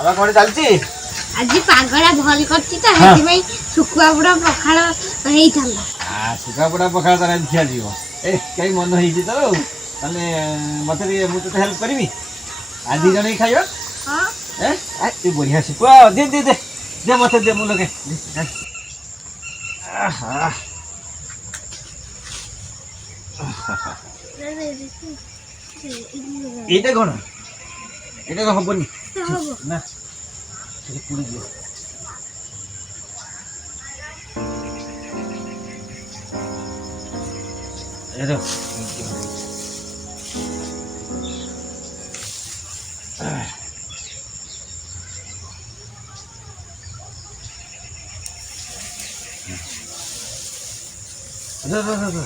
आबा कोन चलची आज पागड़ा भल करची त हेति में सुकुआ बुड़ा पखाळ हेई थाला आ सुका बुड़ा पखाळ तारा खिया जीवो ए कई मन होई छी तो तने मते मु तो हेल्प करबी आज दी जने खाइयो हां ए आ तू बढ़िया सुकुआ दे दे दे दे मते दे मु लगे आहा এটা কোন এটা তো হবনি না এটা পুরি দিও এটা दा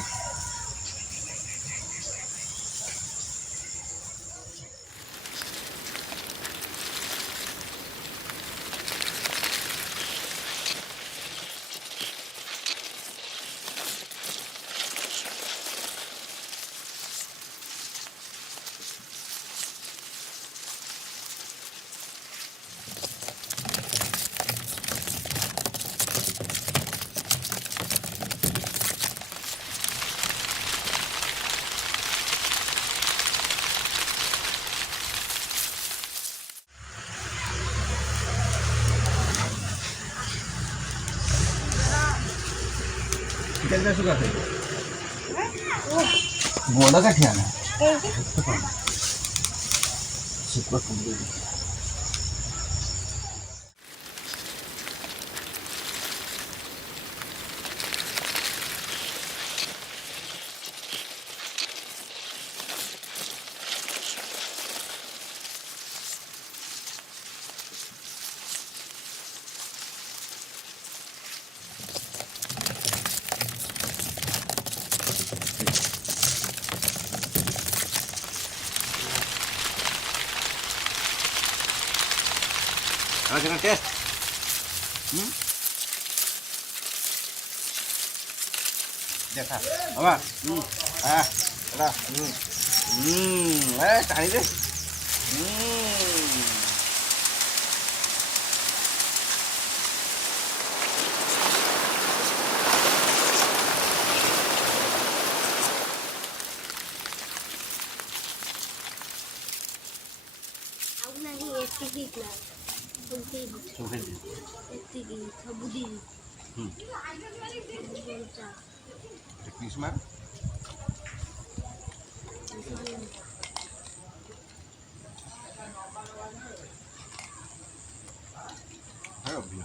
कितना सुखा थे बोला का क्या ना सुखा कुंडली आज ना टेस्ट देखा अब ला टाणी दे ଆଉ ନାହିଁ ଏତିକି କ୍ଲାସ ଏତିକି ସବୁ ଦି किस मार है अभी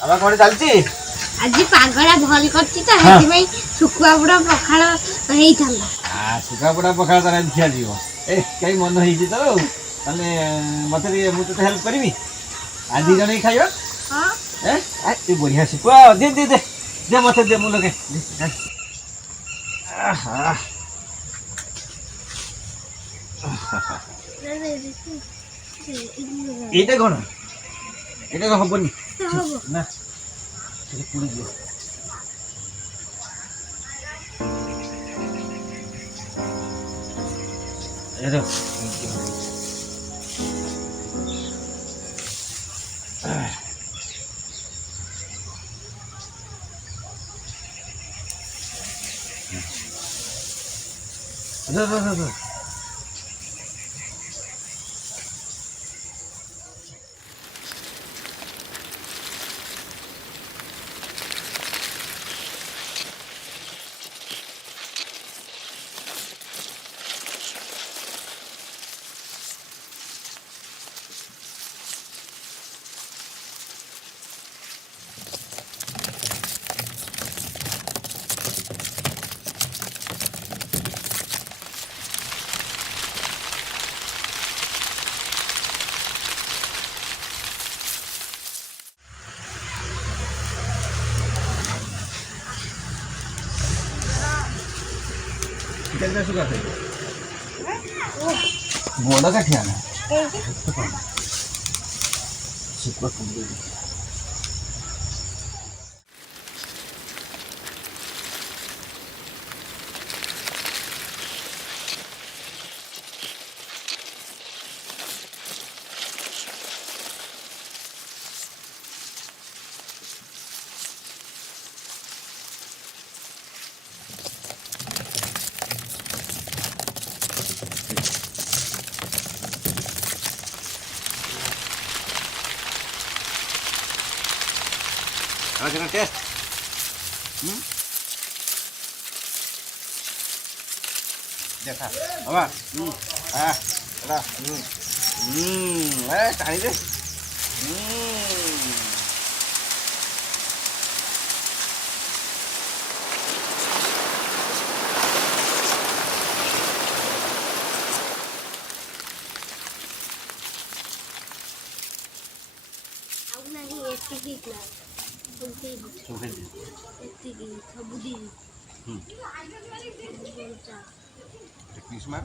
आबा कोन चलची ଆଜି ପାଗଟା ଭଲ କରିଛି ତ ହଁ। ସେଥିପାଇଁ ଶୁଖୁଆ ବୁଡ଼ ପଖାଳ ହେଇଥାନ୍ତା। ଶୁଖା ପୋଡ଼ା ପଖାଳ ତାର ଆଜି ଖିଆଯିବ। କାହିଁ ମନ ହେଇଛି ତୋର ଆଉ ତାହେଲେ ମୋତେ ଟିକେ ମୁଁ ତୋତେ ହେଲ୍ପ କରିବି। ଆଜି ଜଣେ ଖାଇବା। ହଁ ଏ ବଢ଼ିଆ ଶୁଖୁଆ ଦେ ଦେ ଦେ ଦେ ମୋତେ ଦେ ମୁଁ ଲଗେ ଏଇଟା କ'ଣ ଏଇଟା ହବନି ନା ସେଟା ପୋଡ଼ିଯିବ। କେତେଟା ଶୁଖୁଆ ଖାଇବ? ବଡ଼ କାଠିଆ ନା ଶୁଖୁଆ ପୋଡ଼ି टेस्ट देखा बाबा टाणी दे ଆଉ ନାହିଁ ଏତିକି ଗ୍ଲାସ୍ ଏତିକି ସବୁ ଦିନ ପିସ୍ ମାର